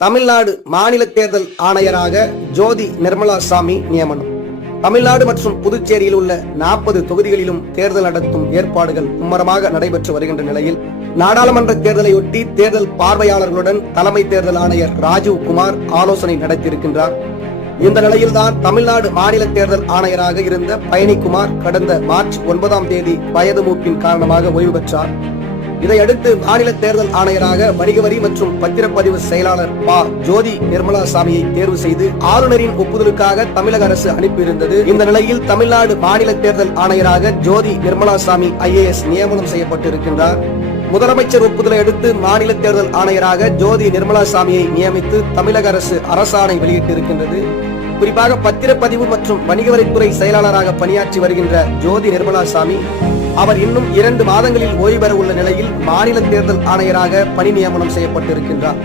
தமிழ்நாடு மாநில தேர்தல் ஆணையராக ஜோதி நிர்மலா சாமி நியமனம். தமிழ்நாடு மற்றும் புதுச்சேரியில் உள்ள 40 தொகுதிகளிலும் தேர்தல் நடத்தும் ஏற்பாடுகள் மும்முரமாக நடைபெற்று வருகின்ற நிலையில் நாடாளுமன்ற தேர்தலையொட்டி தேர்தல் பார்வையாளர்களுடன் தலைமை தேர்தல் ஆணையர் ராஜீவ் குமார் ஆலோசனை நடத்தியிருக்கின்றார். இந்த நிலையில்தான் தமிழ்நாடு மாநில தேர்தல் ஆணையராக இருந்த பழனிக்குமார் கடந்த மார்ச் 9ஆம் தேதி வயது மூப்பின் காரணமாக ஓய்வு பெற்றார். இதையடுத்து மாநில தேர்தல் ஆணையராக வணிக வரி மற்றும் பத்திரப்பதிவு செயலாளர் ஜோதி நிர்மலா சாமியை தேர்வு செய்து ஆளுநரின் ஒப்புதலுக்காக தமிழக அரசு அனுப்பியிருந்தது. இந்த நிலையில் தமிழ்நாடு மாநில தேர்தல் ஆணையராக ஜோதி நிர்மலா சாமி IAS நியமனம் செய்யப்பட்டிருக்கின்றார். முதலமைச்சர் ஒப்புதலை அடுத்து மாநில தேர்தல் ஆணையராக ஜோதி நிர்மலா சாமியை நியமித்து தமிழக அரசு அரசாணை வெளியிட்டிருக்கின்றது. குறிப்பாக பத்திரப்பதிவு மற்றும் வணிக வரித்துறை செயலாளராக பணியாற்றி வருகின்ற ஜோதி நிர்மலா சாமி அவர் இன்னும் 2 மாதங்களில் ஓய்வு பெற உள்ள நிலையில் மாநில தேர்தல் ஆணையராக பணி நியமனம் செய்யப்பட்டிருக்கின்றார்.